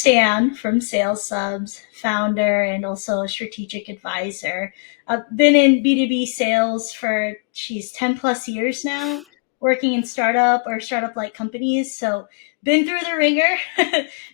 Kristan from SalesSubs, founder and also a strategic advisor. I've been in B2B sales for, she's 10 plus years now, working in startup or startup like companies. So, been through the ringer,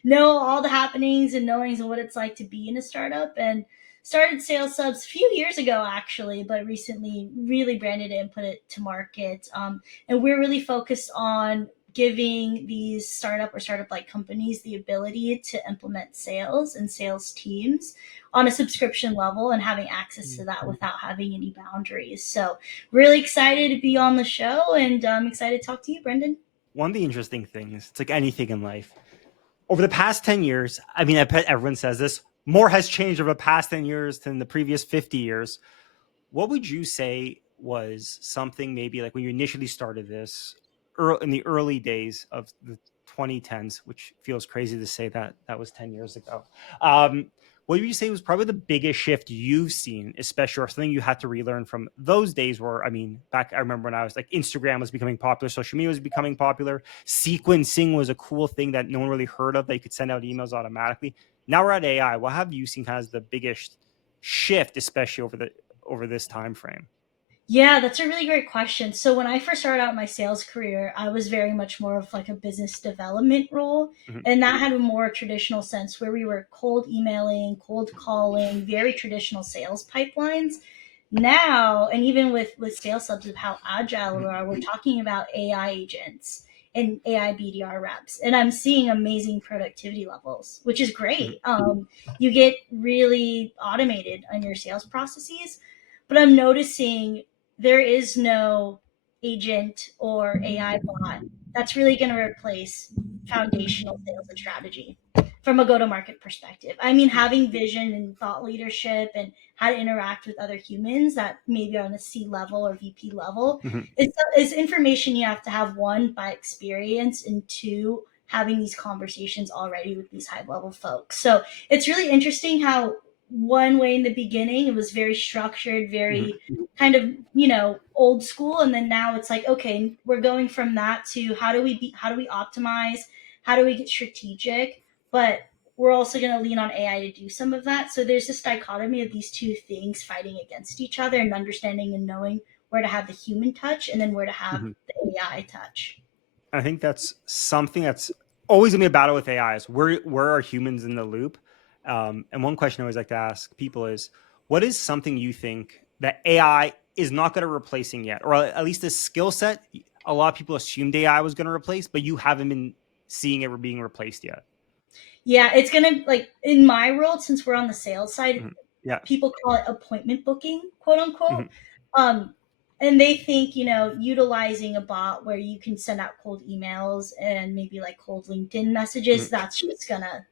know all the happenings and knowings of what it's like to be in a startup. And started SalesSubs a few years ago, actually, but recently really branded it and put it to market. And we're really focused on giving these startup or startup like companies the ability to implement sales and sales teams on a subscription level and having access to that without having any boundaries. So, really excited to be on the show, and I'm excited to talk to you, Brendan. One of the interesting things, it's like anything in life. Over the past 10 years, I mean, I bet everyone says this, more has changed over the past 10 years than the previous 50 years. What would you say was something maybe like when you initially started this in the early days of the 2010s, which feels crazy to say that that was 10 years ago. What would you say was probably the biggest shift you've seen, especially or something you had to relearn from those days where, I mean, back, I remember when I was like, Instagram was becoming popular, social media was becoming popular. Sequencing was a cool thing that no one really heard of. They could send out emails automatically. Now we're at AI. What have you seen kind of as the biggest shift, especially over this time frame? Yeah, that's a really great question. So when I first started out my sales career, I was very much more of like a business development role. Mhm. And that had a more traditional sense where we were cold emailing, cold calling, very traditional sales pipelines. Now, and even with sales subs of how agile we Mhm. are, we're talking about AI agents and AI BDR reps. And I'm seeing amazing productivity levels, which is Mhm. great. You get really automated on your sales processes. But I'm noticing there is no agent or AI bot that's really going to replace foundational sales and strategy from a go to market perspective. I mean, having vision and thought leadership and how to interact with other humans that maybe are on a C level or VP level Mhm. is information you have to have, one, by experience, and two, having these conversations already with these high level folks. So it's really interesting how one way in the beginning it was very structured, Mhm. very kind of old school, and then now it's like, okay, we're going from that to how do we optimize, how do we get strategic, but we're also going to lean on AI to do some of that. So there's this dichotomy of these two things fighting against each other, and understanding and knowing where to have the human touch and then where to have Mhm. the AI touch. I think that's something that's always gonna be a battle with AI is where are humans in the loop? And one question I always like to ask people is, what is something you think that AI is not going to replacing yet, or at least a skill set a lot of people assumed AI was going to replace, but you haven't been seeing it being replaced yet? Yeah, it's gonna, like, in my world, since we're on the sales side, Mhm. Yeah. people call it appointment booking, quote unquote. Mhm. Um, and they think, utilizing a bot where you can send out cold emails and maybe like cold LinkedIn messages, Mhm. that's just gonna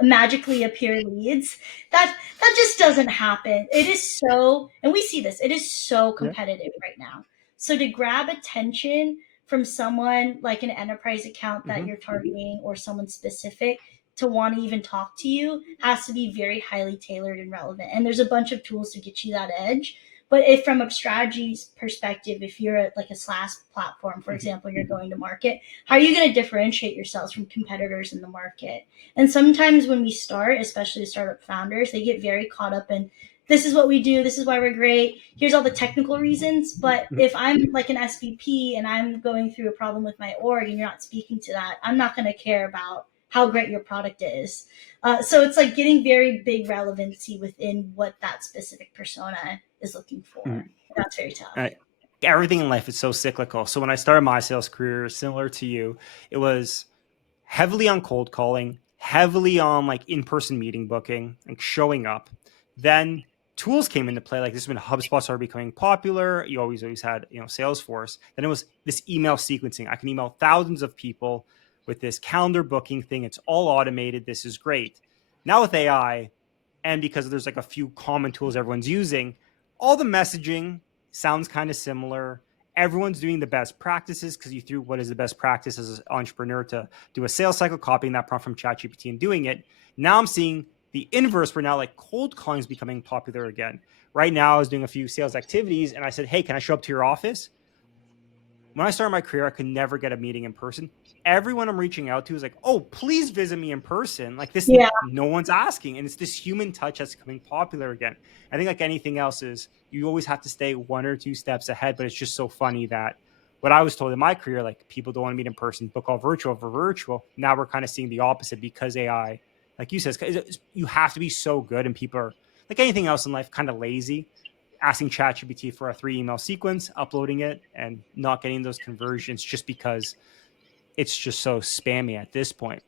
magically appear leads. That just doesn't happen. It is so, and we see this. It is so Yeah. competitive right now. So to grab attention from someone like an enterprise account that Mhm. you're targeting or someone specific to want to even talk to you has to be very highly tailored and relevant. And there's a bunch of tools to get you that edge. But if from a strategy's perspective, if you're at like a SaaS platform, for Mhm. example, you're going to market, how are you going to differentiate yourselves from competitors in the market? And sometimes when we start, especially startup founders, they get very caught up in, this is what we do, this is why we're great, here's all the technical reasons. But Mhm. if I'm like an SVP and I'm going through a problem with my org and you're not speaking to that, I'm not going to care about how great your product is. So it's like getting very big relevancy within what that specific persona is looking for. Mhm. That's very tough. Uh, Everything in life is so cyclical. So when I started my sales career, similar to you, it was heavily on cold calling, heavily on like in-person meeting booking, like showing up. Then tools came into play. Like this when HubSpot started becoming popular. You always had, Salesforce. Then it was this email sequencing. I can email thousands of people with this calendar booking thing. It's all automated. This is great. Now with AI, and because there's like a few common tools everyone's using, all the messaging sounds kind of similar. Everyone's doing the best practices because you threw what is the best practice as an entrepreneur to do a sales cycle, copying that prompt from ChatGPT and doing it. Now I'm seeing the inverse where now like cold calling is becoming popular again. Right now I was doing a few sales activities and I said, hey, can I show up to your office? When I started my career, I could never get a meeting in person. Everyone I'm reaching out to is like, "Oh, please visit me in person." Like this, Yeah, no one's asking, and it's this human touch that's becoming popular again. I think like anything else is you always have to stay one or two steps ahead. But it's just so funny that what I was told in my career, like people don't want to meet in person, book all virtual for virtual. Now we're kind of seeing the opposite because AI, like you said, you have to be so good, and people are like anything else in life, kind of lazy, asking ChatGPT for a 3 email sequence, uploading it, and not getting those conversions just because it's just so spammy at this point.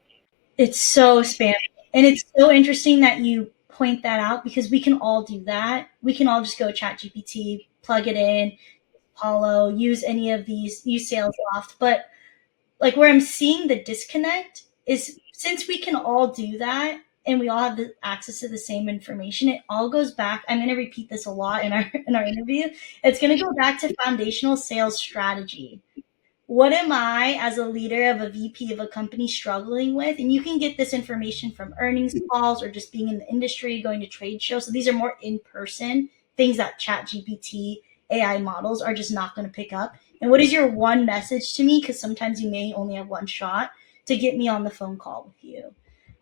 it's so spammy. And it's so interesting that you point that out because we can all do that. We can all just go chat GPT, plug it in, Apollo, use any of these, use SalesLoft. But like where I'm seeing the disconnect is since we can all do that and we all have the access to the same information, it all goes back. I'm going to repeat this a lot in our interview. It's going to go back to foundational sales strategy. What am I as a leader of a VP of a company struggling with? And you can get this information from earnings calls or just being in the industry, going to trade shows. So these are more in person things that chat GPT AI models are just not going to pick up. And what is your one message to me? Because sometimes you may only have one shot to get me on the phone call with you.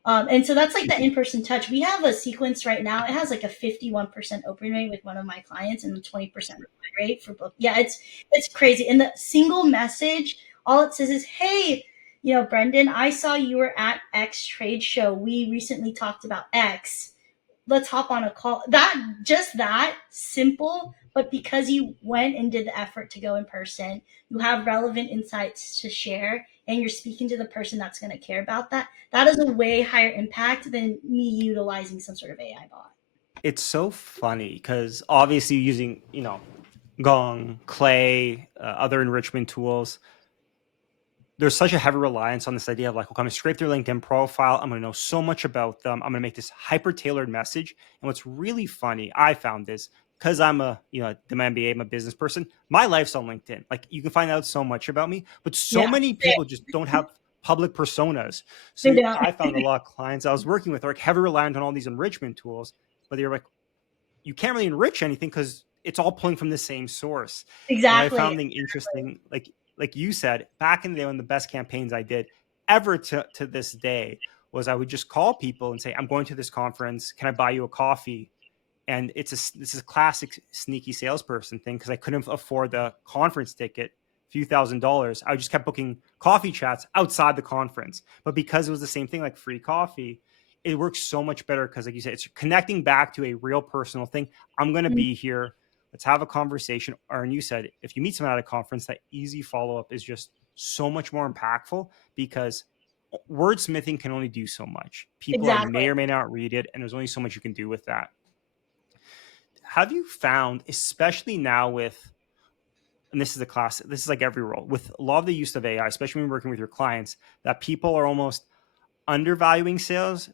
And so that's like the in-person touch. We have a sequence right now. It has like a 51% open rate with one of my clients and a 20% reply rate for both. Yeah, it's crazy. And the single message, all it says is, "Hey, Brendan, I saw you were at X trade show. We recently talked about X. Let's hop on a call." That simple, but because you went and did the effort to go in person, you have relevant insights to share and you're speaking to the person that's going to care about that. That is a way higher impact than me utilizing some sort of AI bot. It's so funny because obviously using, Gong, Clay, other enrichment tools, there's such a heavy reliance on this idea of like, okay, I'm gonna scrape their LinkedIn profile. I'm gonna know so much about them. I'm gonna make this hyper tailored message. And what's really funny, I found this because I'm the MBA, I'm a business person. My life's on LinkedIn. Like you can find out so much about me, but so Yeah, many people just don't have public personas. they So don't. I found a lot of clients I was working with are like heavy reliant on all these enrichment tools, but they're like, you can't really enrich anything because it's all pulling from the same source. And what I Exactly. found interesting, like you said, back in the day, one of the best campaigns I did ever to this day was I would just call people and say, "I'm going to this conference. Can I buy you a coffee?" And this is a classic sneaky salesperson thing because I couldn't afford the conference ticket, a few $1,000s. I just kept booking coffee chats outside the conference. But because it was the same thing, like free coffee, it works so much better because, like you said, it's connecting back to a real personal thing. I'm going to Mm, be here. Let's have a conversation. Or, and you said, if you meet someone at a conference, that easy follow up is just so much more impactful because wordsmithing can only do so much. People exactly. may or may not read it, and there's only so much you can do with that. Have you found, especially now with, and this is a class, this is like every role, with a lot of the use of AI, especially when you're working with your clients, that people are almost undervaluing sales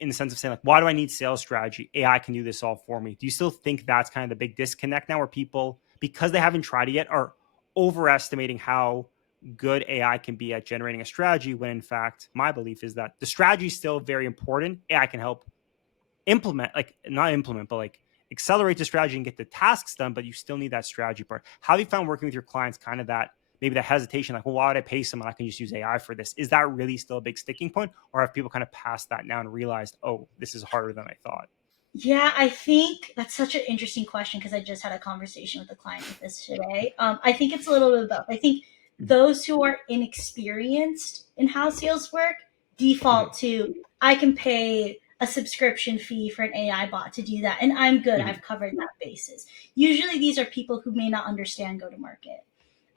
in the sense of saying, like, why do I need sales strategy? AI can do this all for me. Do you still think that's kind of the big disconnect now where people, because they haven't tried it yet, are overestimating how good AI can be at generating a strategy when in fact, my belief is that the strategy is still very important. AI can help implement, like not implement, but like accelerate the strategy and get the tasks done, but you still need that strategy part. How have you found working with your clients kind of that maybe that hesitation, like, well, why would I pay someone? I can just use AI for this. Is that really still a big sticking point? Or have people kind of passed that now and realized, oh, this is harder than I thought? Yeah, I think that's such an interesting question because I just had a conversation with a client with this today. I think it's a little bit of both. I think those who are inexperienced in how sales work default Mm-hmm. to, I can pay a subscription fee for an AI bot to do that, and I'm good. Mm-hmm. I've covered that basis. Usually, these are people who may not understand go to market.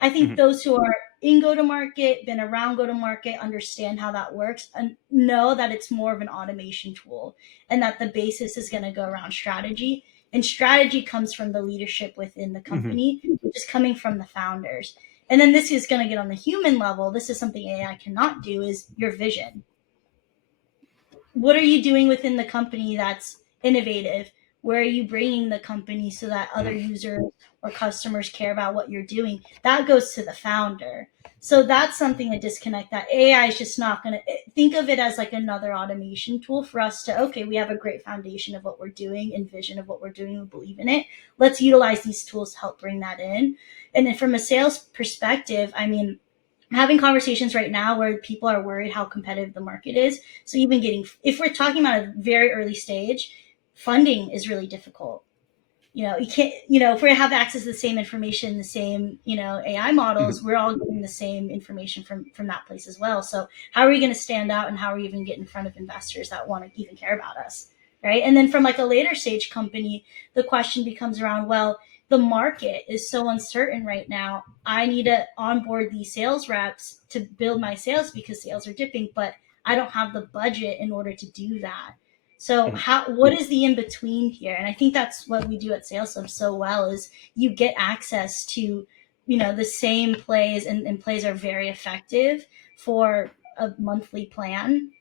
I think Mm-hmm. those who are in go to market, been around go to market, understand how that works, and know that it's more of an automation tool and that the basis is going to go around strategy. And strategy comes from the leadership within the Mm-hmm. company, which is coming from the founders. And then this is going to get on the human level. This is something AI cannot do is your vision. What are you doing within the company that's innovative? Where are you bringing the company so that other Mhm. users or customers care about what you're doing? That goes to the founder. So that's something to disconnect. That AI is just not going to think of it as like another automation tool for us to, okay, we have a great foundation of what we're doing and vision of what we're doing. We believe in it. Let's utilize these tools to help bring that in. And then from a sales perspective, I mean, I'm having conversations right now where people are worried how competitive the market is. So even getting, if we're talking about a very early stage, funding is really difficult. You can't, if we have access to the same information, the same, AI models, Mhm. we're all getting the same information from that place as well. So how are we going to stand out, and how are we even get in front of investors that want to even care about us? Right. And then from like a later stage company, the question becomes around, well, the market is so uncertain right now. I need to onboard these sales reps to build my sales because sales are dipping, but I don't have the budget in order to do that. So Mhm. what is the in between here? And I think that's what we do at SalesSubs so well is you get access to, the same plays, and plays are very effective for a monthly plan.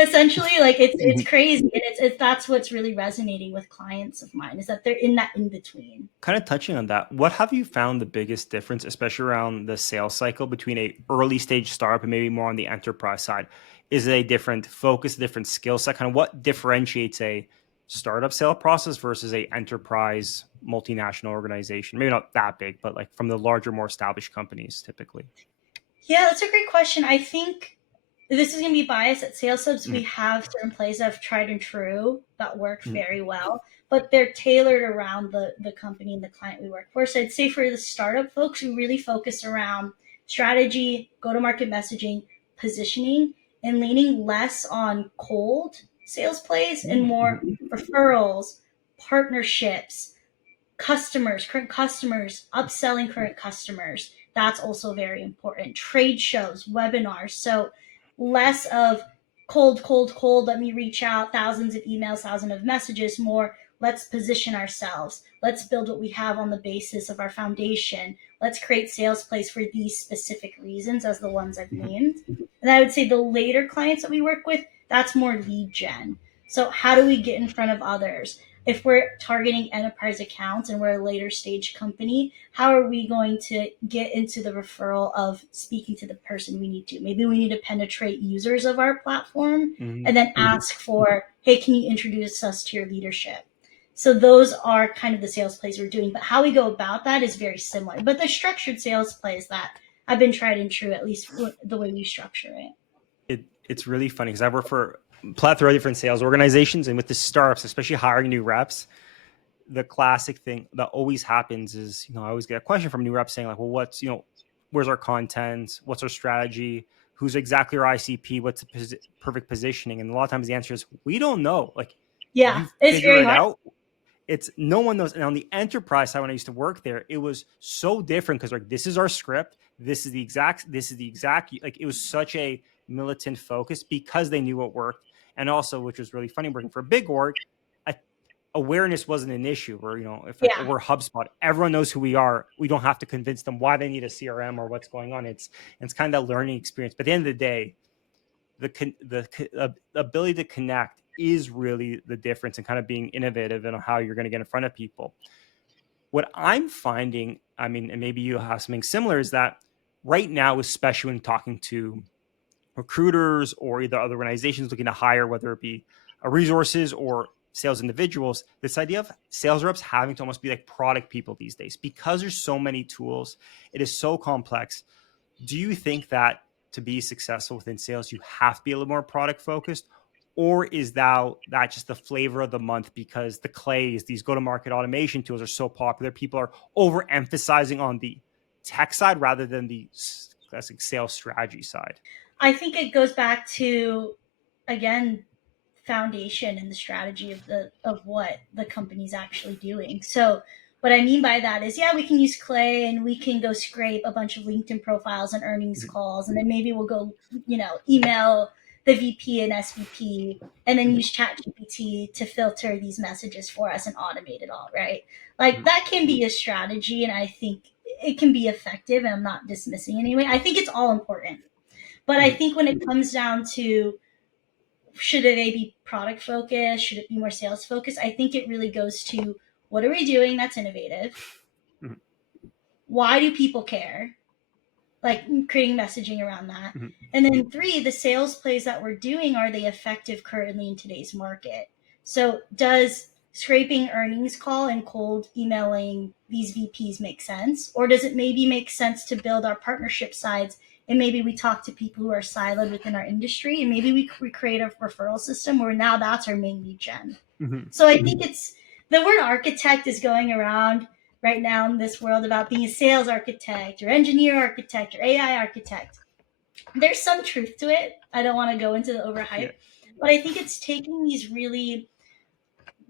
Essentially, like it's Mhm. crazy. And it's that's what's really resonating with clients of mine is that they're in that in between. Kind of touching on that, what have you found the biggest difference, especially around the sales cycle between a early stage startup and maybe more on the enterprise side? Is it a different focus, a different skill set? Kind of what differentiates a startup sale process versus a enterprise multinational organization? Maybe not that big, but like from the larger, more established companies typically. Yeah, that's a great question. I think this is going to be biased. At SalesSubs, we Mhm. have certain plays that have tried and true that work Mhm. very well, but they're tailored around the company and the client we work for. So I'd say for the startup folks, we really focus around strategy, go to market messaging, positioning, and leaning less on cold sales plays and more referrals, partnerships, current customers, upselling current customers. That's also very important. Trade shows, webinars. So less of cold, cold, cold. Let me reach out, thousands of emails, thousands of messages. More, let's position ourselves. Let's build what we have on the basis of our foundation. Let's create sales plays for these specific reasons, as the ones I've Mhm. named. And I would say the later clients that we work with, that's more lead gen. So how do we get in front of others? If we're targeting enterprise accounts and we're a later stage company, how are we going to get into the referral of speaking to the person we need to? Maybe we need to penetrate users of our platform Mhm. and then ask for, hey, can you introduce us to your leadership? So those are kind of the sales plays we're doing, but how we go about that is very similar. But the structured sales plays that have been tried and true, at least the way we structure it. It's really funny because I work for a plethora of different sales organizations, and with the startups, especially hiring new reps, the classic thing that always happens is, I always get a question from new reps saying like, well, where's our content? What's our strategy? Who's exactly our ICP? What's the perfect positioning? And a lot of times the answer is, we don't know. Like, Yeah, you it's figure very it hard. out. It's no one knows. And on the enterprise side, when I used to work there, it was so different because like, this is our script. This is the exact, like, it was such a militant focus because they knew what worked. And also, which was really funny, working for a big org, awareness wasn't an issue. Where, if like, oh, Yeah, we're HubSpot, everyone knows who we are. We don't have to convince them why they need a CRM or what's going on. It's kind of that learning experience. But at the end of the day, the ability to connect is really the difference, and kind of being innovative in how you're going to get in front of people. What I'm finding, I mean, and maybe you have something similar, is that right now, especially when talking to recruiters or either other organizations looking to hire, whether it be resources or sales individuals, this idea of sales reps having to almost be like product people these days because there's so many tools, it is so complex. Do you think that to be successful within sales, you have to be a little more product focused? Or is that just the flavor of the month because the clays, these go to market automation tools are so popular? People are overemphasizing on the tech side rather than the classic sales strategy side. I think it goes back to, again, foundation and the strategy of what the company's actually doing. So what I mean by that is, yeah, we can use Clay and we can go scrape a bunch of LinkedIn profiles and earnings Mhm. calls, and then maybe we'll go, email the VP and SVP, and then Mhm. use ChatGPT to filter these messages for us and automate it all, right? Like Mhm. that can be a strategy, and I think it can be effective. And I'm not dismissing anyway. I think it's all important, but I Mhm. think when it comes down to should they be product focused? Should it be more sales focused? I think it really goes to, what are we doing that's innovative? Mhm. Why do people care? Like creating messaging around that. Mhm. And then three, the sales plays that we're doing, are they effective currently in today's market? So does scraping earnings call and cold emailing these VPs make sense? Or does it maybe make sense to build our partnership sides, and maybe we talk to people who are siloed within our industry, and maybe we create a referral system where now that's our main lead gen? Mhm. So I think it's, the word architect is going around right now in this world about being a sales architect or engineer architect or AI architect. There's some truth to it. I don't want to go into the Yeah. overhype, but I think it's taking these really,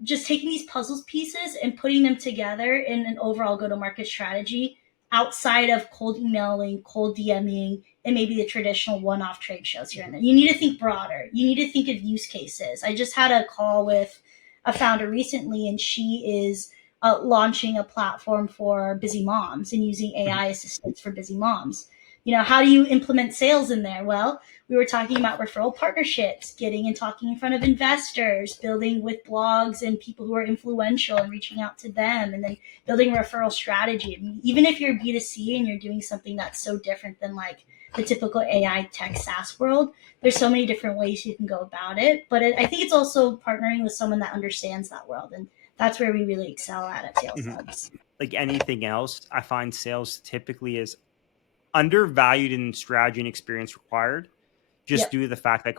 just taking these puzzles pieces and putting them together in an overall go to market strategy outside of cold emailing, cold DMing, and maybe the traditional one off trade shows here and there. You need to think broader. You need to think of use cases. I just had a call with a founder recently, and she is launching a platform for busy moms and using Mhm. AI assistance for busy moms. How do you implement sales in there? Well, we were talking about referral partnerships, getting and talking in front of investors, building with blogs and people who are influential and reaching out to them, and then building a referral strategy. I mean, even if you're B2C and you're doing something that's so different than like the typical AI tech SaaS world, there's so many different ways you can go about it. But I think it's also partnering with someone that understands that world. And that's where we really excel at Mhm. SalesSubs. Like anything else, I find sales typically is undervalued in strategy and experience required, just Yep. due to the fact that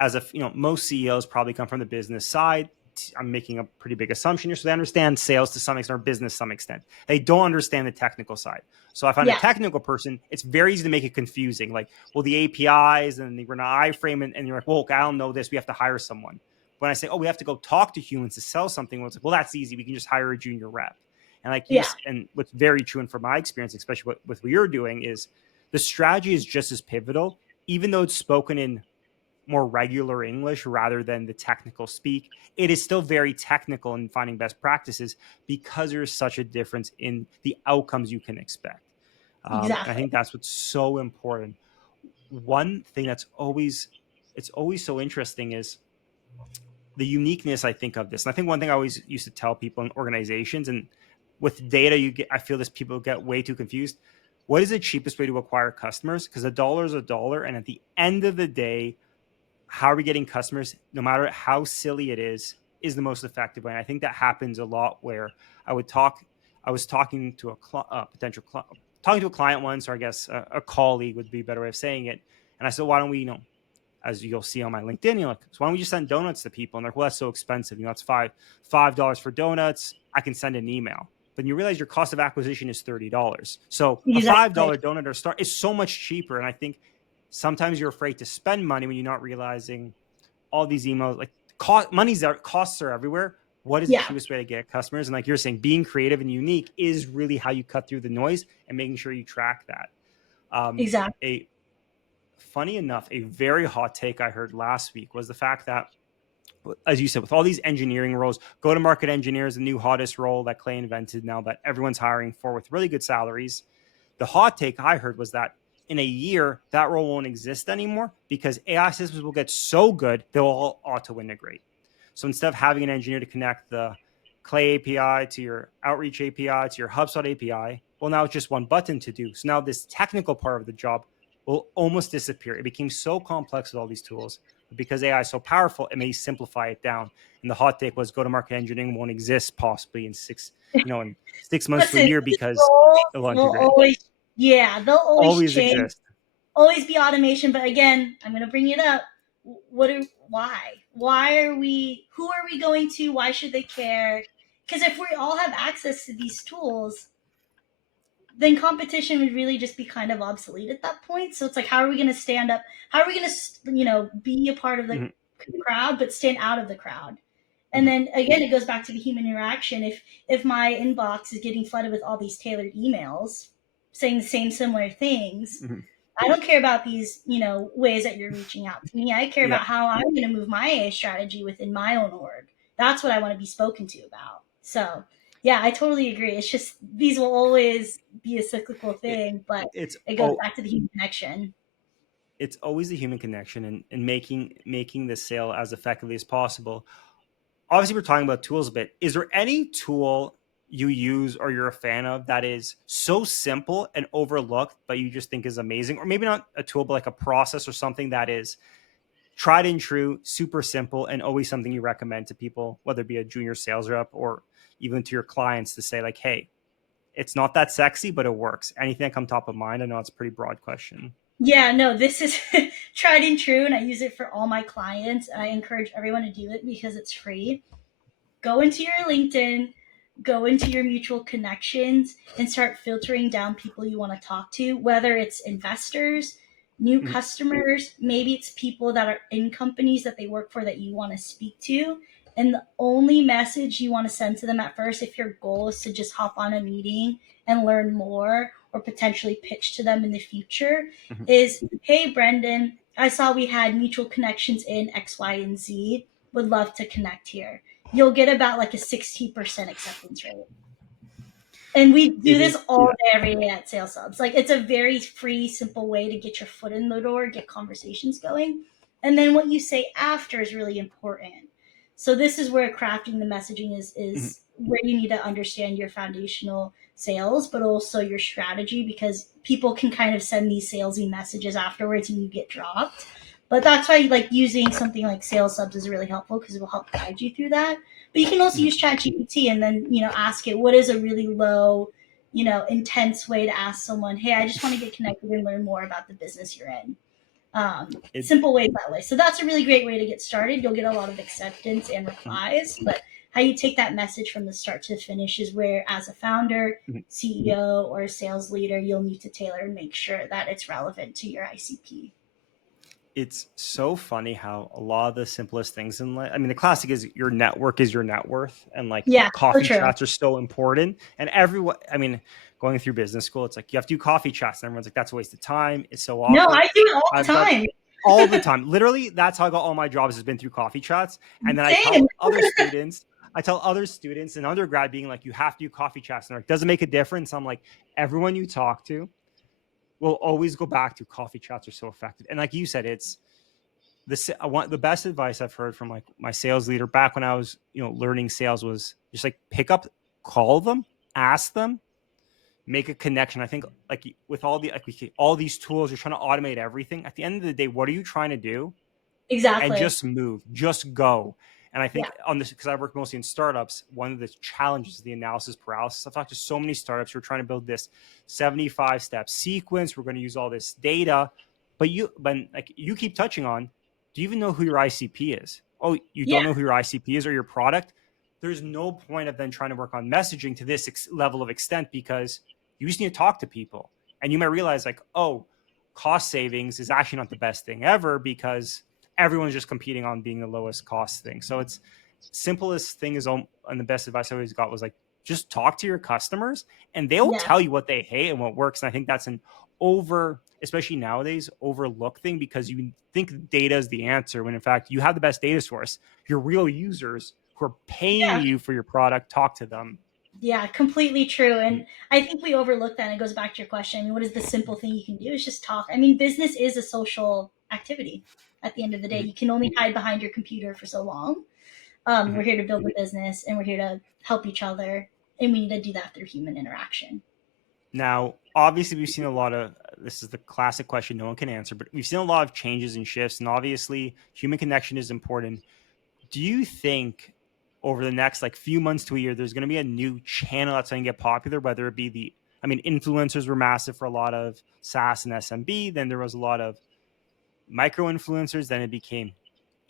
as a most CEOs probably come from the business side. I'm making a pretty big assumption here, so they understand sales to some extent or business to some extent. They don't understand the technical side. So I find a Yeah. technical person, it's very easy to make it confusing. Like, well, the APIs and we're an iframe, and you're like, well, okay, I don't know this. We have to hire someone. When I say, oh, we have to go talk to humans to sell something, well, it's like, well, that's easy. We can just hire a junior rep. And like Yeah. and what's very true, and from my experience, especially with what you're doing, is the strategy is just as pivotal, even though it's spoken in more regular English rather than the technical speak. It is still very technical in finding best practices because there's such a difference in the outcomes you can expect. And I Exactly. think that's what's so important. One thing that's always it's always so interesting is the uniqueness, I think, of this. And I think one thing I always used to tell people in organizations, and with data, I feel this, people get way too confused. What is the cheapest way to acquire customers? Because a dollar is a dollar. And at the end of the day, how are we getting customers, no matter how silly it is the most effective way. And I think that happens a lot where I was talking to talking to a client once, or I guess a colleague would be a better way of saying it. And I said, why don't we, as you'll see on my LinkedIn, you're like, so why don't we just send donuts to people? And they're like, well, that's so expensive. It's $5 for donuts. I can send an email. But you realize your cost of acquisition is $30. So a Exactly. $5 donut or start is so much cheaper. And I think sometimes you're afraid to spend money when you're not realizing all these emails, like costs are everywhere. What is the Yeah. cheapest way to get customers? And like you're saying, being creative and unique is really how you cut through the noise and making sure you track that. Exactly. A Funny enough, a very hot take I heard last week was the fact that, as you said, with all these engineering roles, go to market engineer is the new hottest role that Clay invented now that everyone's hiring for with really good salaries. The hot take I heard was that in a year, that role won't exist anymore because AI systems will get so good, they'll all auto integrate. So instead of having an engineer to connect the Clay API to your Outreach API to your HubSpot API, well, now it's just one button to do. So now this technical part of the job will almost disappear. It became so complex with all these tools. But because AI is so powerful, it may simplify it down. And the hot take was go to market engineering won't exist possibly in 6 months to a Listen, year these because roles it'll will integrate. always, yeah, they'll always Always change, exist. always be automation. But again, I'm going to bring it up. Why are we, who are we going to? Why should they care? Because if we all have access to these tools, then competition would really just be kind of obsolete at that point. So it's like, how are we going to stand up? How are we going to, be a part of the Mhm, crowd, but stand out of the crowd? And mhm, then again, it goes back to the human interaction. If my inbox is getting flooded with all these tailored emails saying the same similar things, mhm. I don't care about these, ways that you're reaching out to me. I care Yeah, about how I'm going to move my AI strategy within my own org. That's what I want to be spoken to about. So, yeah, I totally agree. It's just these will always be a cyclical it, thing, but it's it goes oh back to the human connection. it's always the human connection and making the sale as effectively as possible. Obviously, we're talking about tools a bit. Is there any tool you use or you're a fan of that is so simple and overlooked, but you just think is amazing? Or maybe not a tool, but like a process or something that is tried and true, super simple, and always something you recommend to people, whether it be a junior sales rep or even to your clients to say, like, hey, it's not that sexy, but it works. Anything that come top of mind? I know it's a pretty broad question. Yeah, no, this is tried and true, and I use it for all my clients. I encourage everyone to do it because it's free. Go into your LinkedIn, go into your mutual connections, and start filtering down people you want to talk to, whether it's investors, new Mhm. customers, maybe it's people that are in companies that they work for that you want to speak to. And the only message you want to send to them at first, if your goal is to just hop on a meeting and learn more or potentially pitch to them in the future, Mhm. is hey, Brendan, I saw we had mutual connections in X, Y, and Z. Would love to connect here. You'll get about like a 60% acceptance rate. And we do It this is, all yeah. day, every day at SalesSubs. Like it's a very free, simple way to get your foot in the door, get conversations going. And then what you say after is really important. So this is where crafting the messaging Mhm. is where you need to understand your foundational sales, but also your strategy because people can kind of send these salesy messages afterwards and you get dropped. But that's why like using something like SalesSubs is really helpful because it will help guide you through that. But you can also Mhm. use ChatGPT and then, ask it what is a really low, intense way to ask someone, hey, I just want to get connected and learn more about the business you're in. It, Simple ways that way. So that's a really great way to get started. You'll get a lot of acceptance and mhm. replies, but how you take that message from the start to the finish is where, as a founder, Mhm. CEO, or a sales leader, you'll need to tailor and make sure that it's relevant to your ICP. It's so funny how a lot of the simplest things in life, I mean, the classic is your network is your net worth, and like Yeah, so coffee true. chats are so important. And everyone, I mean, going through business school, it's like you have to do coffee chats, and everyone's like, that's a waste of time. It's so No, awkward. I do it all the I've got time. all the time. Literally, that's how I got all my jobs has been through coffee chats. And then Same. I tell other students in undergrad being like, you have to do coffee chats. And they're like, does it make a difference? I'm like, everyone you talk to will always go back to coffee chats are so effective. And like you said, it's I want the best advice I've heard from like my sales leader back when I was, learning sales was just like pick up, call them, ask them, make a connection. I think like with all the like all these tools, you're trying to automate everything. At the end of the day, what are you trying to do? And Exactly. just move, just go. And I Yeah. think on this, because I work mostly in startups, one of the challenges is the analysis paralysis. I've talked to so many startups who are trying to build this 75 step sequence. We're going to use all this data, but like you keep touching on, do you even know who your ICP is? Oh, you Yeah. don't know who your ICP is or your product? There's no point of then trying to work on messaging to this level of extent because you just need to talk to people. And you might realize, like, oh, cost savings is actually not the best thing ever because everyone's just competing on being the lowest cost thing. So it's simplest thing is, and the best advice I always got was like, just talk to your customers and they'll Yeah. tell you what they hate and what works. And I think that's an especially nowadays, overlooked thing because you think data is the answer when in fact you have the best data source. Your real users who are paying Yeah. you for your product, talk to them. Yeah, completely true. And I think we overlook that. And it goes back to your question. I mean, what is the simple thing you can do? Is just talk. I mean, business is a social activity at the end of the day. Mhm. You can only hide behind your computer for so long. We're Mhm. here to build a business and we're here to help each other. And we need to do that through human interaction. Now, obviously, we've seen a lot of this is the classic question no one can answer, but we've seen a lot of changes and shifts. And obviously, human connection is important. Do you think over the next like few months to a year, there's going to be a new channel that's going to get popular, whether it be I mean, influencers were massive for a lot of SaaS and SMB. Then there was a lot of micro influencers. Then it became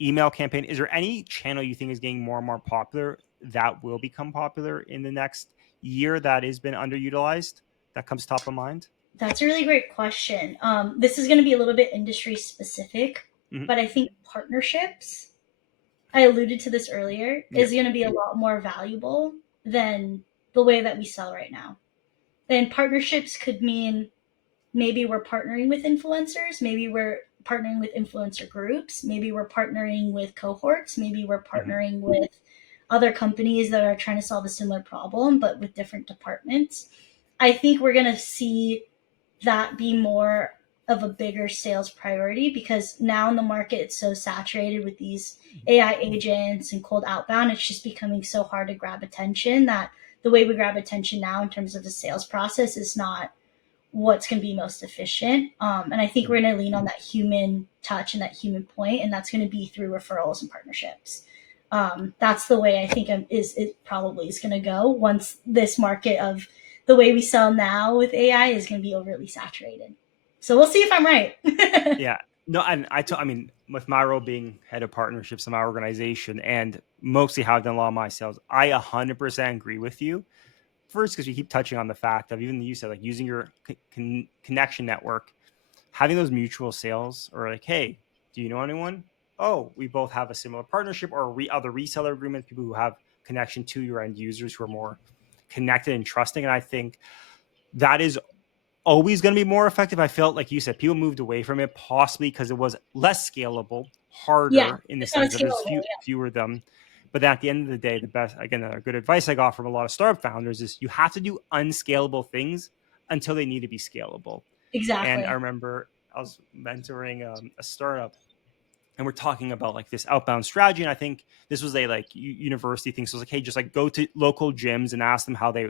email campaign. Is there any channel you think is getting more and more popular that will become popular in the next year that has been underutilized that comes top of mind? That's a really great question. This is going to be a little bit industry specific, Mm-hmm. but I think partnerships, I alluded to this earlier, Yeah. is going to be a lot more valuable than the way that we sell right now. And partnerships could mean maybe we're partnering with influencers, maybe we're partnering with influencer groups, maybe we're partnering with cohorts, maybe we're Mm-hmm. partnering with other companies that are trying to solve a similar problem but with different departments. I think we're going to see that be more of a bigger sales priority, because now in the market it's so saturated with these AI agents and cold outbound. It's just becoming so hard to grab attention that the way we grab attention now in terms of the sales process is not what's going to be most efficient. And I think we're going to lean on that human touch and that human point, and that's going to be through referrals and partnerships. That's the way I think it probably is going to go once this market of the way we sell now with AI is going to be overly saturated. So we'll see if I'm right. Yeah. No, and I mean, with my role being head of partnerships in my organization and mostly how I've done a lot of my sales, I 100% agree with you. First, because we keep touching on the fact of, even you said, like, using your connection network, having those mutual sales, or like, hey, do you know anyone? Oh, we both have a similar partnership, or other reseller agreements, people who have connection to your end users who are more connected and trusting. And I think that is always going to be more effective. I felt like you said people moved away from it, possibly because it was less scalable, Yeah, harder in the it's not sense of there's scalable. Yeah, fewer of them. But then at the end of the day, the best, again, a good advice I got from a lot of startup founders is you have to do unscalable things until they need to be scalable. And I exactly. remember I was mentoring a startup, and we're talking about like this outbound strategy. And I think this was a like university thing. So it's like, hey, just like go to local gyms and ask them how they,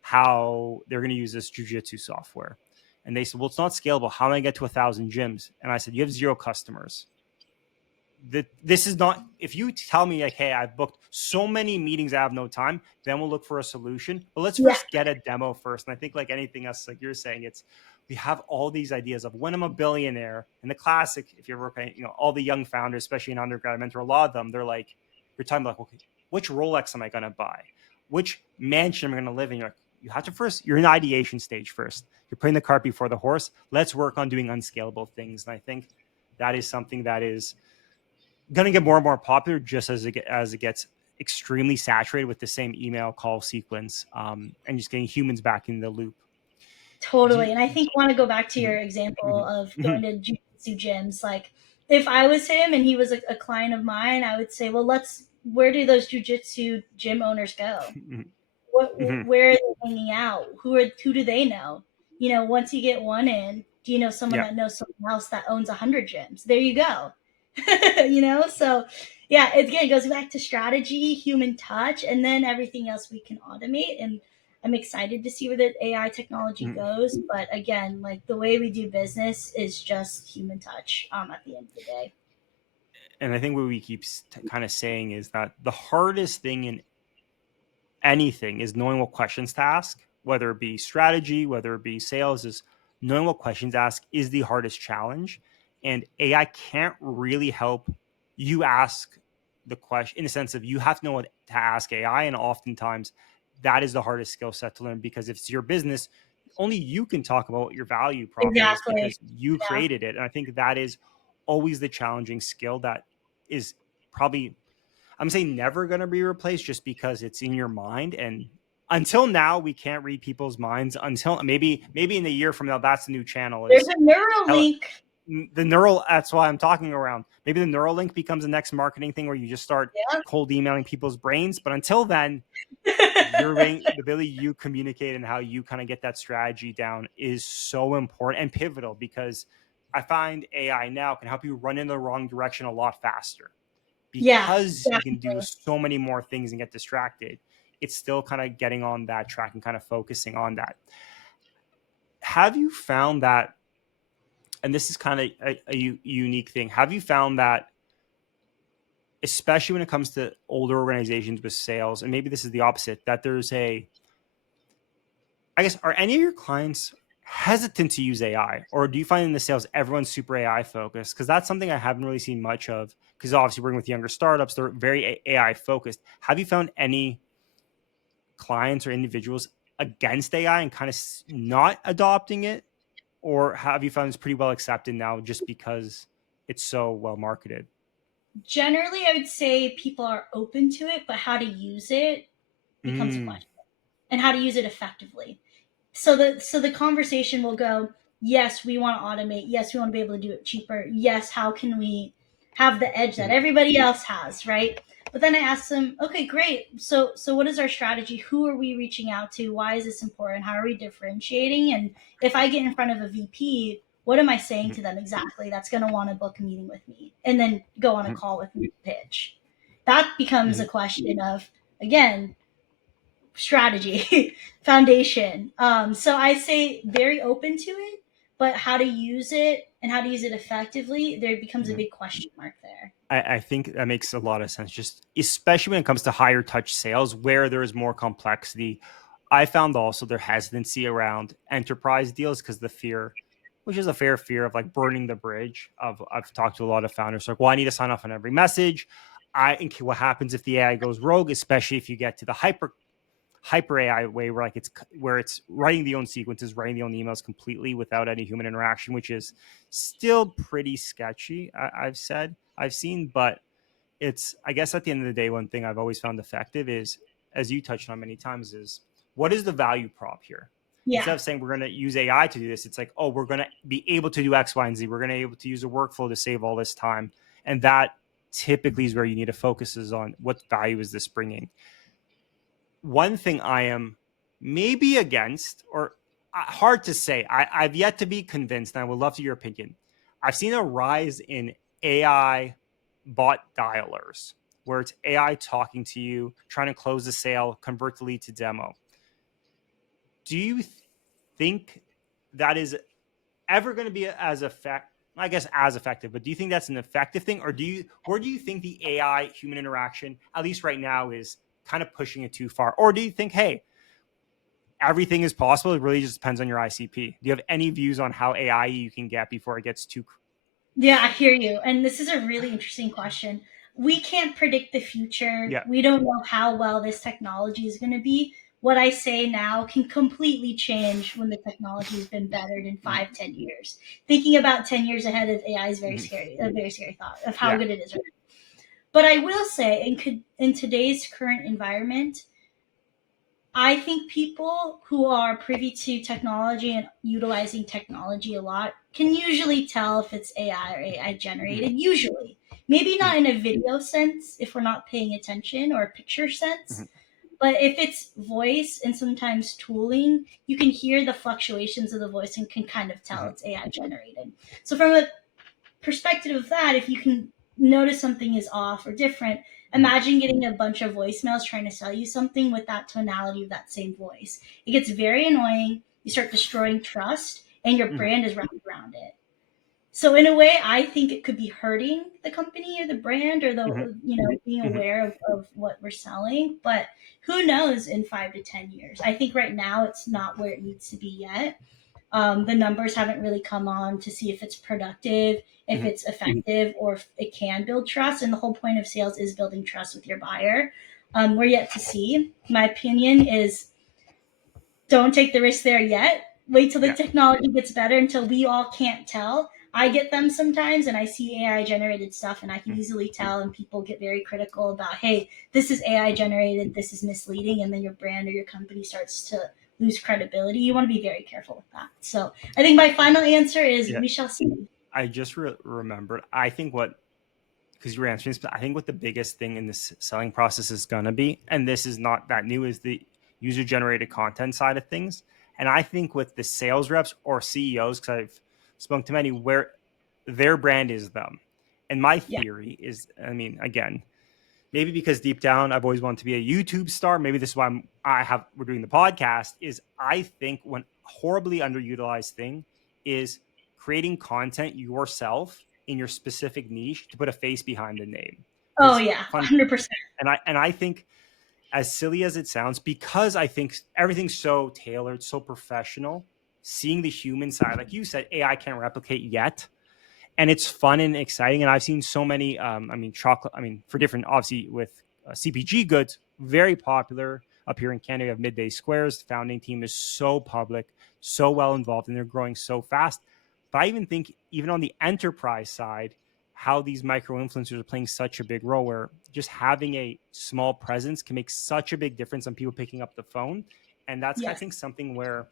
how they're going to use this jujitsu software. And they said, well, it's not scalable. How do I get to 1,000 gyms? And I said, you have 0 customers. This is not, if you tell me like, hey, I've booked so many meetings, I have no time, then we'll look for a solution. But let's Yeah, first get a demo first. And I think, like anything else, like you're saying, it's, we have all these ideas of when I'm a billionaire. And the classic, if you're working, all the young founders, especially in undergrad, I mentor a lot of them, they're like, you're talking about, okay, which Rolex am I going to buy? Which mansion am I going to live in? You're like, you have to first, you're in the ideation stage first. You're putting the cart before the horse. Let's work on doing unscalable things. And I think that is something that is going to get more and more popular, just as it gets extremely saturated with the same email call sequence, and just getting humans back in the loop. Do totally. you, And I think I want to go back to your mhm, example mhm, of mhm, going to jiu-jitsu gyms. Like, if I was him and he was a client of mine, I would say, well, where do those jiu-jitsu gym owners go? mhm, mhm. Where are they hanging out? Who do they know? Once you get one in, do you know someone Yeah. that knows someone else that owns 100 gyms? There you go. So yeah, it again goes back to strategy, human touch, and then everything else we can automate. And I'm excited to see where the AI technology Mhm. goes. But again, like the way we do business is just human touch. At the end of the day. And I think what we keep kind of saying is that the hardest thing in anything is knowing what questions to ask, whether it be strategy, whether it be sales, is knowing what questions to ask is the hardest challenge. And AI can't really help you ask the question in the sense of you have to know what to ask AI. And oftentimes that is the hardest skill set to learn, because if it's your business, only you can talk about what your value prop is Exactly. because you Yeah. created it. And I think that is always the challenging skill that is probably, I'm saying, never going to be replaced, just because it's in your mind. And until now, we can't read people's minds. Until maybe in a year from now, that's the new channel, There's is a neural tele, link. the neural. That's why I'm talking around. Maybe the neural link becomes the next marketing thing where you just start Yeah. cold emailing people's brains. But until then, the ability you communicate and how you kind of get that strategy down is so important and pivotal, because I find AI now can help you run in the wrong direction a lot faster, Yeah, because you can do definitely. so many more things and get distracted. It's still kind of getting on that track and kind of focusing on that. Have you found that, and this is kind of a unique thing, have you found that, especially when it comes to older organizations with sales, and maybe this is the opposite, that there's I guess, are any of your clients hesitant to use AI, or do you find in the sales everyone's super AI focused? Because that's something I haven't really seen much of. Because obviously working with younger startups, they're very AI focused. Have you found any clients or individuals against AI and kind of not adopting it, or have you found it's pretty well accepted now just because it's so well marketed? Generally, I would say people are open to it, but how to use it becomes a Mm, question, and how to use it effectively. So the conversation will go, yes, we want to automate, yes, we want to be able to do it cheaper, yes, how can we have the edge that mhm, everybody else has, right? But then I ask them, okay, great, so what is our strategy? Who are we reaching out to? Why is this important? How are we differentiating? And if I get in front of a VP, what am I saying Mhm. to them exactly that's going to want to book a meeting with me and then go on a Mhm. call with me to pitch? That becomes a Mhm. question of, again, strategy, foundation. So I say very open to it, but how to use it and how to use it effectively, there becomes a Mhm. big question mark there. I think that makes a lot of sense, just especially when it comes to higher touch sales where there is more complexity. I found also their hesitancy around enterprise deals because the fear, which is a fair fear of like burning the bridge. Of I've talked to a lot of founders like, well, I need to sign off on every message. I think what happens if the AI goes rogue, especially if you get to the hyper AI way where it's writing the own sequences, writing the own emails completely without any human interaction, which is still pretty sketchy. I've seen, but it's, I guess at the end of the day, one thing I've always found effective is, as you touched on many times, is what is the value prop here? Instead Yeah. of saying we're going to use AI to do this, it's like, oh, we're going to be able to do X, Y, and Z. We're going to be able to use a workflow to save all this time. And that typically is where you need to focus is on what value is this bringing. One thing I am maybe against, or hard to say, I've yet to be convinced, and I would love to hear your opinion. I've seen a rise in AI bot dialers where it's AI talking to you, trying to close the sale, convert the lead to demo. Do you think that is ever going to be as effective? I guess as effective, but do you think that's an effective thing, or where do you think the AI human interaction, at least right now, is kind of pushing it too far, or do you think, hey, everything is possible? It really just depends on your ICP. Do you have any views on how AI you can get before it gets too? Yeah, I hear you. And this is a really interesting question. We can't predict the future. Yeah. We don't know how well this technology is going to be. What I say now can completely change when the technology has been bettered in Mhm. 5, 10 years. Thinking about 10 years ahead of AI is very Mhm. scary, a very scary thought of how Yeah. good it is. But I will say, in today's current environment, I think people who are privy to technology and utilizing technology a lot can usually tell if it's AI or AI Mhm. generated. Usually, maybe Mhm. not in a video sense if we're not paying attention, or a picture sense, Mhm. but if it's voice and sometimes tooling, you can hear the fluctuations of the voice and can kind of tell Mhm. it's AI generated. So from a perspective of that, if you can notice something is off or different, Mhm. imagine getting a bunch of voicemails trying to sell you something with that tonality of that same voice. It gets very annoying. You start destroying trust, and your Mhm. brand is wrapped around it. So in a way, I think it could be hurting the company or the brand, or Mhm. the being Mhm. aware of what we're selling. But who knows in 5 to 10 years? I think right now it's not where it needs to be yet. The numbers haven't really come on to see if it's productive, if Mhm. it's effective, or if it can build trust. And the whole point of sales is building trust with your buyer. We're yet to see. My opinion is, don't take the risk there yet. Wait till the Yeah. technology gets better, until we all can't tell. I get them sometimes, and I see AI generated stuff, and I can Mhm. easily tell. And people get very critical about, hey, this is AI generated, this is misleading, and then your brand or your company starts to lose credibility. You want to be very careful with that. So I think my final answer is, Yeah. we shall see. I just remembered. I think what, because you were answering this, but I think what the biggest thing in this selling process is going to be, and this is not that new, is the user generated content side of things. And I think with the sales reps or CEOs, because I've spoken to many, where their brand is them. And my Yeah. theory is, I mean, again, maybe because deep down I've always wanted to be a YouTube star. Maybe this is why we're doing the podcast. Is I think one horribly underutilized thing is creating content yourself in your specific niche to put a face behind the name. Oh Because yeah, fun, 100%. and I think, as silly as it sounds, because I think everything's so tailored, so professional, seeing the human side, like you said, AI can't replicate yet, and it's fun and exciting. And I've seen so many, I mean, chocolate, I mean, for different, obviously, with CPG goods, very popular up here in Canada. We have Midday Squares. The founding team is so public, so well involved, and they're growing so fast. But I even think, even on the enterprise side, how these micro influencers are playing such a big role, where just having a small presence can make such a big difference on people picking up the phone. And that's, I Yes. think, something where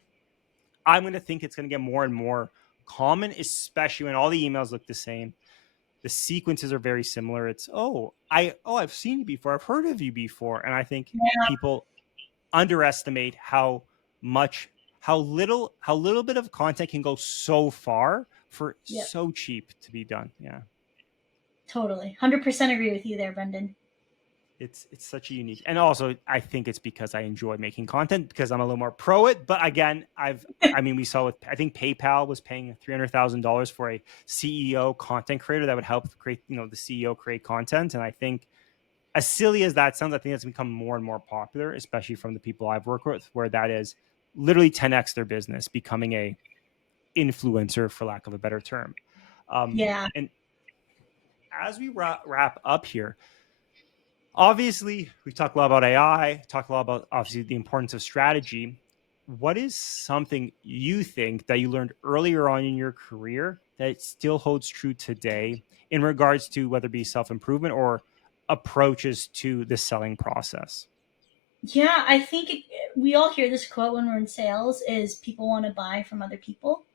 I'm going to think it's going to get more and more common, especially when all the emails look the same. The sequences are very similar. It's, I've seen you before. I've heard of you before. And I think Yeah. people underestimate how little bit of content can go so far for Yep. so cheap to be done. Yeah. Totally. 100% agree with you there, Brendan. It's such a unique, and also I think it's because I enjoy making content because I'm a little more pro it. But again, I mean, we saw with, I think PayPal was paying $300,000 for a CEO content creator that would help create, the CEO create content. And I think, as silly as that sounds, I think it's become more and more popular, especially from the people I've worked with, where that is literally 10x their business, becoming a influencer, for lack of a better term. Yeah. And as we wrap up here, obviously we talked a lot about AI, talked a lot about obviously the importance of strategy. What is something you think that you learned earlier on in your career that still holds true today in regards to whether it be self-improvement or approaches to the selling process? Yeah, I think we all hear this quote when we're in sales is people want to buy from other people.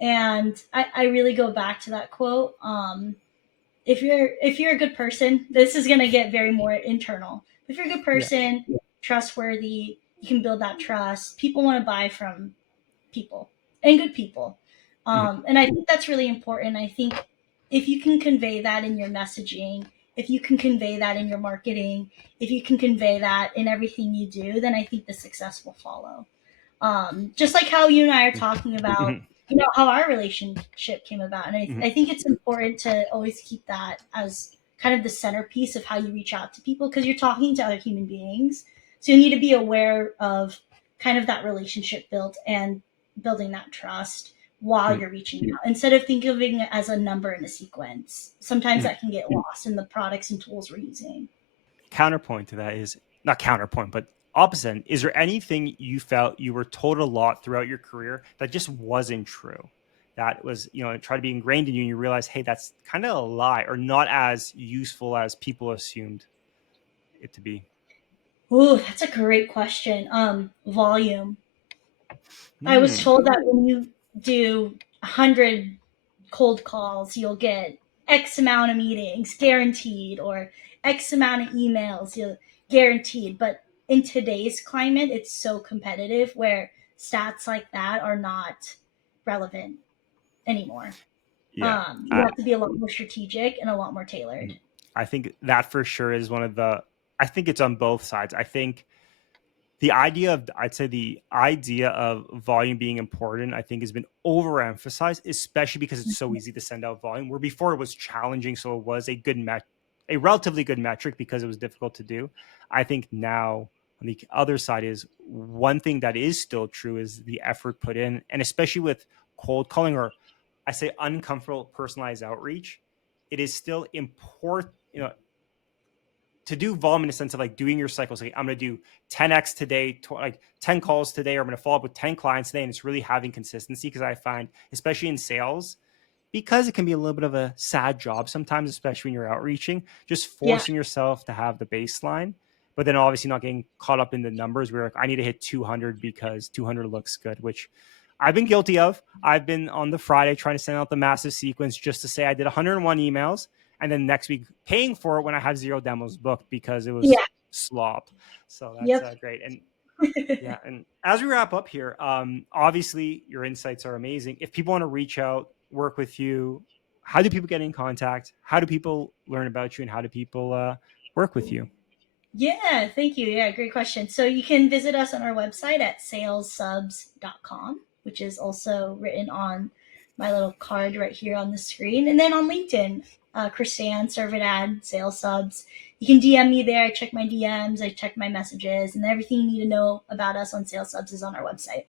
And I really go back to that quote. If you're a good person, this is going to get very more internal. If you're a good Yeah. person, trustworthy, you can build that trust. People want to buy from people and good people. Mhm. And I think that's really important. I think if you can convey that in your messaging, if you can convey that in your marketing, if you can convey that in everything you do, then I think the success will follow. Just like how you and I are talking about, Mhm. how our relationship came about. And I Mhm. think it's important to always keep that as kind of the centerpiece of how you reach out to people because you're talking to other human beings. So you need to be aware of kind of that relationship built and building that trust while Mhm. you're reaching out instead of thinking of it as a number in a sequence. Sometimes Mhm. that can get lost in the products and tools we're using. Counterpoint to that is not counterpoint, but opposite. Is there anything you felt you were told a lot throughout your career that just wasn't true? That was, try to be ingrained in you and you realize, hey, that's kind of a lie or not as useful as people assumed it to be. Ooh, that's a great question. Volume. I was Hmm. told that when you do 100 cold calls, you'll get X amount of meetings guaranteed, or X amount of emails you'll guaranteed. But in today's climate, it's so competitive where stats like that are not relevant anymore. Yeah. You have to be a lot more strategic and a lot more tailored. I think that for sure is one of the, I think it's on both sides. I think I'd say the idea of volume being important, I think has been overemphasized, especially because it's so easy to send out volume, where before it was challenging. So it was a relatively good metric because it was difficult to do. I think now on the other side is one thing that is still true is the effort put in, and especially with cold calling, or I say uncomfortable personalized outreach, it is still important, to do volume in a sense of like doing your cycles. Like I'm going to do 10x today, like 10 calls today, or I'm going to follow up with 10 clients today. And it's really having consistency because I find, especially in sales, because it can be a little bit of a sad job sometimes, especially when you're outreaching, just Yeah. forcing yourself to have the baseline, but then obviously not getting caught up in the numbers where like, I need to hit 200 because 200 looks good, which I've been guilty of. I've been on the Friday trying to send out the massive sequence just to say I did 101 emails, and then next week paying for it when I have 0 demos booked because it was Yeah. slop. So that's Yep. great. And yeah, and as we wrap up here, obviously your insights are amazing. If people want to reach out, work with you, how do people get in contact? How do people learn about you, and how do people work with you? Yeah, thank you. Yeah, great question. So you can visit us on our website at SalesSubs.com, which is also written on my little card right here on the screen. And then on LinkedIn, Kristan Servidad, Sales Subs. You can DM me there. I check my DMs, I check my messages, and everything you need to know about us on Sales Subs is on our website.